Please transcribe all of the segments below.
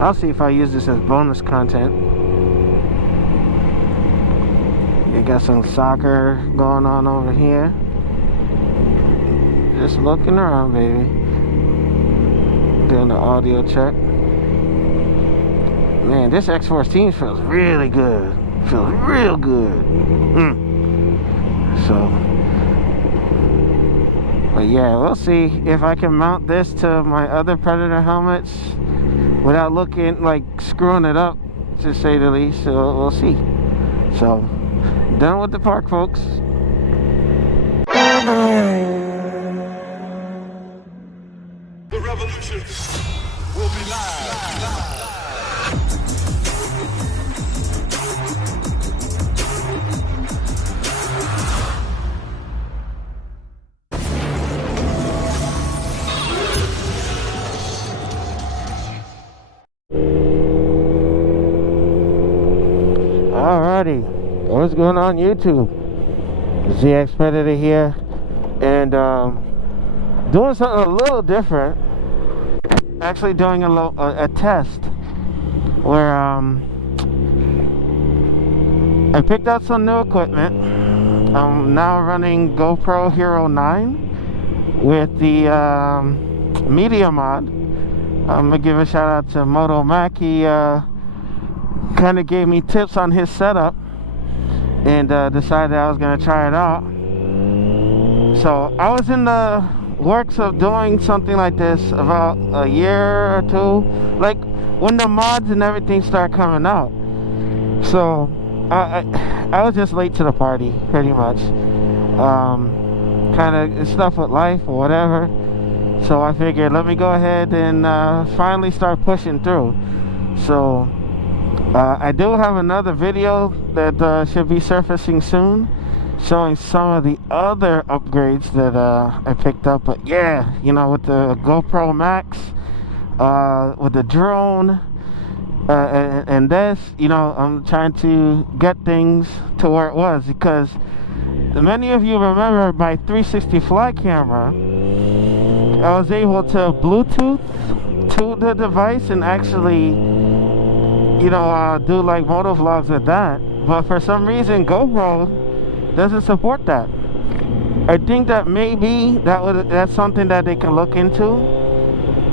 I'll see if I use this as bonus content. You got some soccer going on over here. Just looking around, baby. Doing the audio check. Man, this x14 feels really good. Feels real good. So, but yeah, we'll see if I can mount this to my other Predator helmets without looking like screwing it up, to say the least. So we'll see. So, done with the park, folks. The revolution will be live. Alrighty, what's going on YouTube? ZX Predator here, and doing something a little different. Actually doing a test where I picked out some new equipment. I'm now running GoPro Hero 9 with the media mod. I'm gonna give a shout out to Moto Mac. He kind of gave me tips on his setup and decided I was gonna try it out. So I was in the works of doing something like this about a year or two, like when the mods and everything start coming out. So I was just late to the party, pretty much. Kind of stuff with life or whatever. So I figured, let me go ahead and finally start pushing through. So I do have another video that should be surfacing soon, showing some of the other upgrades that I picked up. But yeah, you know, with the GoPro Max, with the drone, and this, you know, I'm trying to get things to where it was, because many of you remember my 360 fly camera. I was able to Bluetooth to the device and actually, you know, do like moto vlogs with that. But for some reason, GoPro doesn't support that. I think that maybe that's something that they can look into,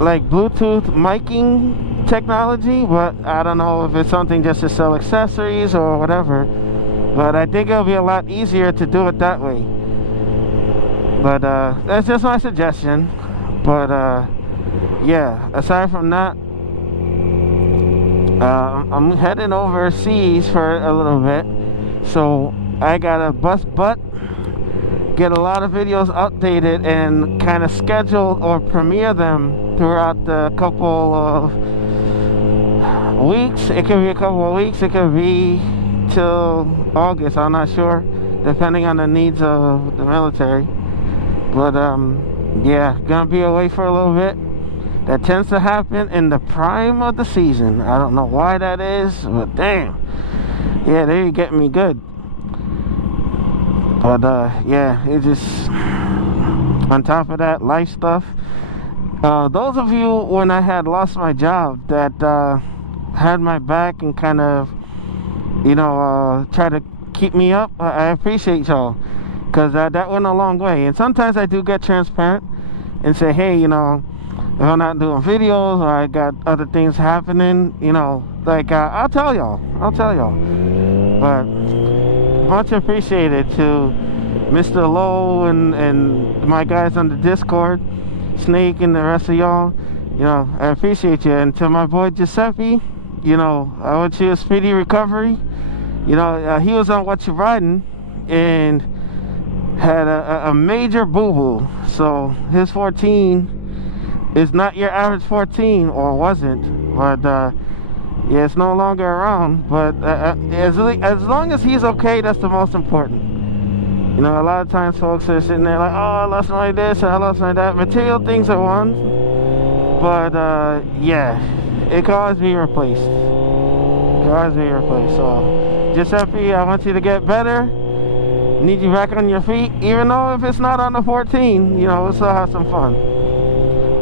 like Bluetooth miking technology. But I don't know if it's something just to sell accessories or whatever. But I think it'll be a lot easier to do it that way. But that's just my suggestion. But yeah, aside from that, I'm heading overseas for a little bit, so I gotta bust butt, get a lot of videos updated, and kind of schedule or premiere them throughout the couple of weeks. It could be a couple of weeks, it could be till August, I'm not sure, depending on the needs of the military. But yeah, gonna be away for a little bit. That tends to happen in the prime of the season. I don't know why that is, but damn. Yeah, they get me good. But yeah, it just, on top of that, life stuff. Those of you, when I had lost my job, that had my back and kind of, you know, try to keep me up, I appreciate y'all, because that went a long way. And sometimes I do get transparent and say, hey, you know, if I'm not doing videos or I got other things happening, you know, like I'll tell y'all. But much appreciated to Mr. Lowe and my guys on the Discord, Snake and the rest of y'all. You know, I appreciate you. And to my boy Giuseppe, you know, I wish you a speedy recovery. You know, he was on What You Riding and had a major boo-boo. So his 14 is not your average 14, or wasn't. But yeah, it's no longer around. But as long as he's okay, that's the most important. You know, a lot of times folks are sitting there like, oh, I lost my this and I lost my that. Material things are one, but yeah, it can always be replaced. So Giuseppe, I want you to get better. Need you back on your feet, even though if it's not on the 14, you know, we'll still have some fun.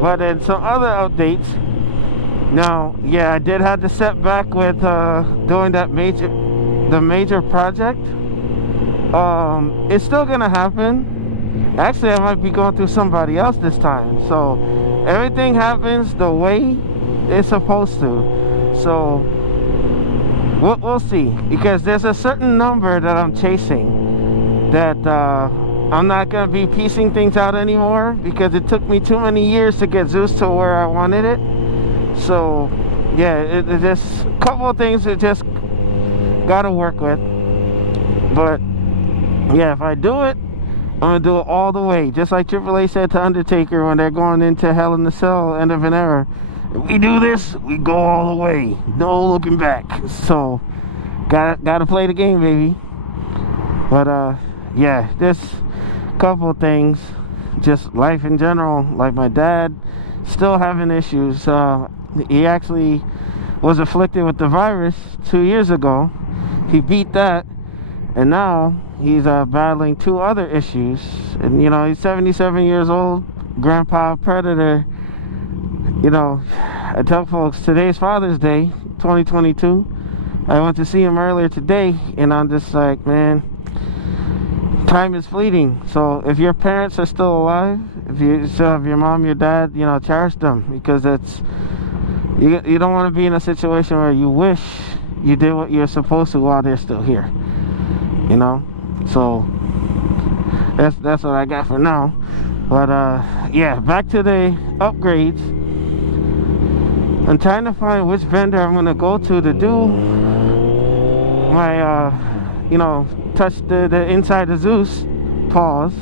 But then some other updates. Now, yeah, I did have the setback with doing the major project. It's still gonna happen. Actually, I might be going through somebody else this time. So everything happens the way it's supposed to. So we'll see, because there's a certain number that I'm chasing that I'm not gonna be piecing things out anymore, because it took me too many years to get Zeus to where I wanted it. So yeah, it just a couple of things that just gotta work with. But yeah, if I do it, I'm gonna do it all the way, just like Triple H said to Undertaker when they're going into Hell in the Cell, end of an era. If we do this, we go all the way, no looking back. So gotta play the game, baby. But yeah, there's a couple of things, just life in general. Like my dad still having issues. He actually was afflicted with the virus 2 years ago. He beat that, and now he's battling 2 other issues. And you know, he's 77 years old, grandpa predator. You know, I tell folks, today's Father's Day, 2022. I went to see him earlier today, and I'm just like, man, time is fleeting. So if your parents are still alive, if you still have your mom, your dad, you know, cherish them, because it's you don't want to be in a situation where you wish you did what you're supposed to while they're still here. You know, so that's what I got for now. But yeah, back to the upgrades. I'm trying to find which vendor I'm gonna go to do my you know, touch the inside of Zeus. Pause.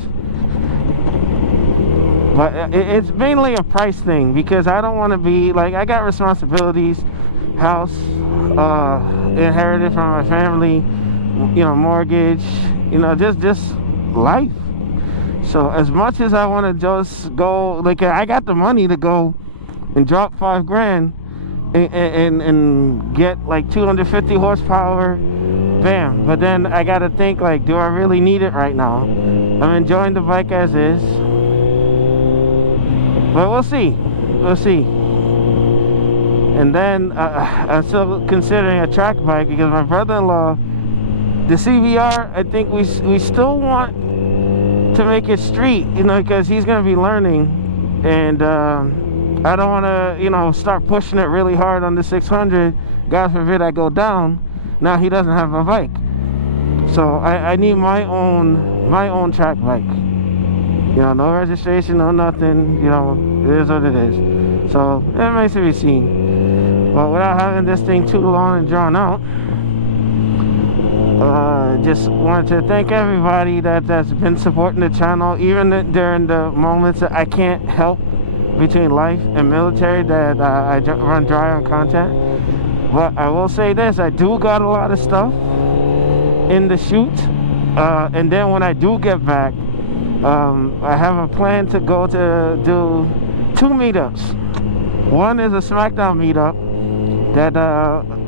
But it's mainly a price thing, because I don't want to be like, I got responsibilities, house inherited from my family, you know, mortgage, you know, just life. So as much as I want to just go, like, I got the money to go and drop $5,000 and get like 250 horsepower, bam. But then I gotta think, like, do I really need it right now? I'm enjoying the bike as is, but we'll see. And then I'm still considering a track bike, because my brother-in-law, the CBR, I think we still want to make it street, you know, because he's gonna be learning, and I don't want to, you know, start pushing it really hard on the 600. God forbid I go down. Now he doesn't have a bike, so I need my own track bike. You know, no registration, no nothing. You know, it is what it is. So it remains to be seen. But without having this thing too long and drawn out, just wanted to thank everybody that's been supporting the channel, even during the moments that I can't help between life and military, that I run dry on content. But I will say this, I do got a lot of stuff in the chute, and then when I do get back, I have a plan to go to do 2 meetups. One is a SmackDown meetup that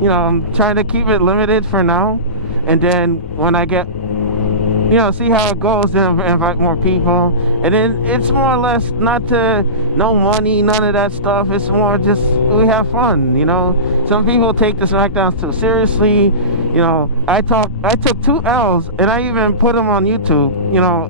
you know, I'm trying to keep it limited for now, and then when I get, you know, see how it goes, then invite more people. And then it's more or less no money, none of that stuff. It's more just we have fun, you know. Some people take the SmackDowns too seriously. You know, I took 2 L's, and I even put them on YouTube, you know,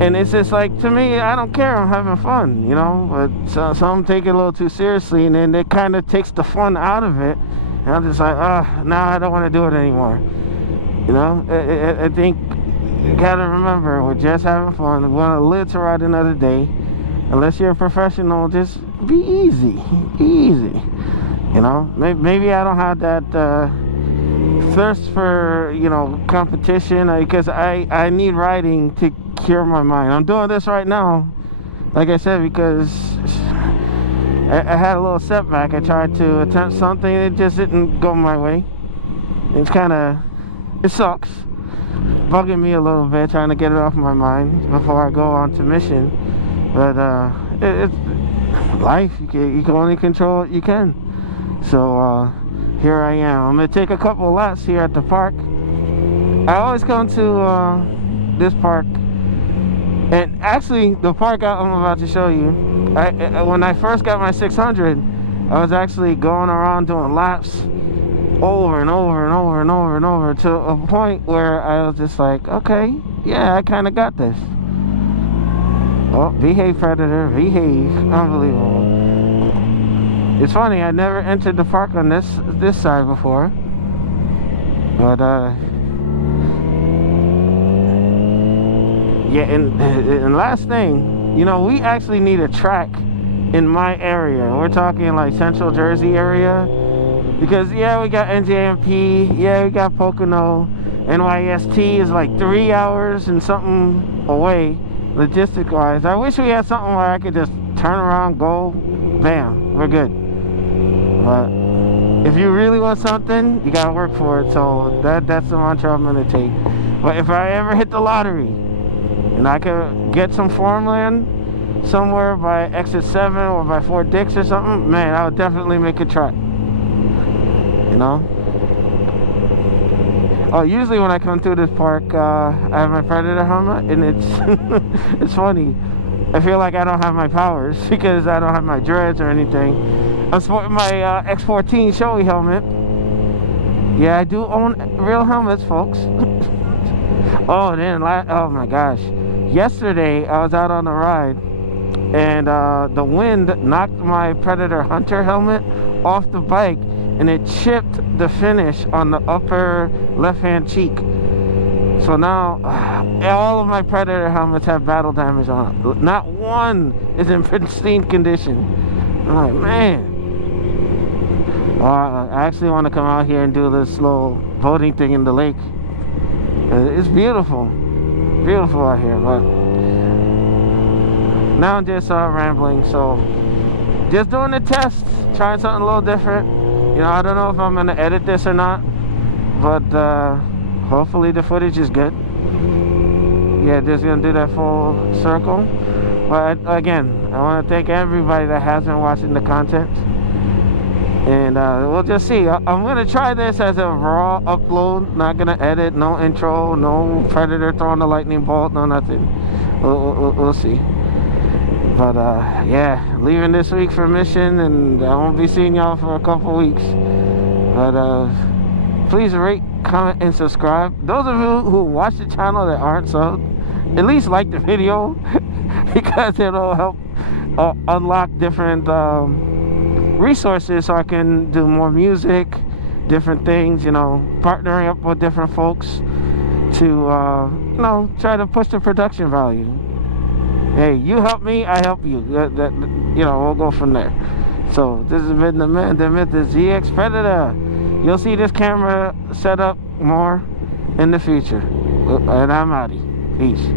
and it's just like, to me, I don't care, I'm having fun, you know. But some take it a little too seriously, and then it kind of takes the fun out of it, and I'm just like, now I don't want to do it anymore. You know, I think you gotta remember, we're just having fun. We want to live to ride another day. Unless you're a professional, just be easy. You know, maybe I don't have that thirst for, you know, competition, because I need riding to cure my mind. I'm doing this right now, like I said, because I had a little setback. I tried to attempt something, it just didn't go my way. It sucks, bugging me a little bit, trying to get it off my mind before I go on to mission. But it's life. You can only control what you can. So here I am. I'm gonna take a couple of laps here at the park. I always come to this park, and actually the park I'm about to show you, when I first got my 600, I was actually going around doing laps over and over and over and over and over to a point where I was just like, okay, yeah, I kind of got this. Oh, behave, Predator, behave. Unbelievable. It's funny, I never entered the park on this side before. But, yeah, and last thing, you know, we actually need a track in my area. We're talking like Central Jersey area. Because, yeah, we got NJMP, yeah, we got Pocono. NYST is like 3 hours and something away, logistic-wise. I wish we had something where I could just turn around, go, bam, we're good. But if you really want something, you gotta work for it. So that's the mantra I'm gonna take. But if I ever hit the lottery and I could get some farmland somewhere by exit 7 or by Fort Dix or something, man, I would definitely make a track. You know? Oh, usually when I come through this park, I have my Predator helmet, and it's it's funny. I feel like I don't have my powers because I don't have my dreads or anything. I'm sporting my x14 Shoei helmet. Yeah, I do own real helmets, folks. Oh, then, oh my gosh. Yesterday, I was out on a ride, and the wind knocked my Predator Hunter helmet off the bike, and it chipped the finish on the upper left-hand cheek. So now, all of my Predator helmets have battle damage on it. Not one is in pristine condition. I'm like, man. I actually want to come out here and do this little boating thing in the lake. It's beautiful. Beautiful out here, but now I'm just rambling. So, just doing the test, trying something a little different. You know, I don't know if I'm going to edit this or not, but hopefully the footage is good. Yeah, just going to do that full circle. But again, I want to thank everybody that has been watching the content. And we'll just see. I'm going to try this as a raw upload. Not going to edit, no intro, no Predator throwing the lightning bolt, no nothing. We'll see. But yeah, leaving this week for mission, and I won't be seeing y'all for a couple weeks. But please rate, comment, and subscribe. Those of you who watch the channel that aren't subbed, at least like the video because it'll help unlock different resources so I can do more music, different things, you know, partnering up with different folks to you know, try to push the production value. Hey, you help me, I help you. You know, we'll go from there. So this has been the man, the myth, the ZX Predator. You'll see this camera set up more in the future. And I'm outie. Peace.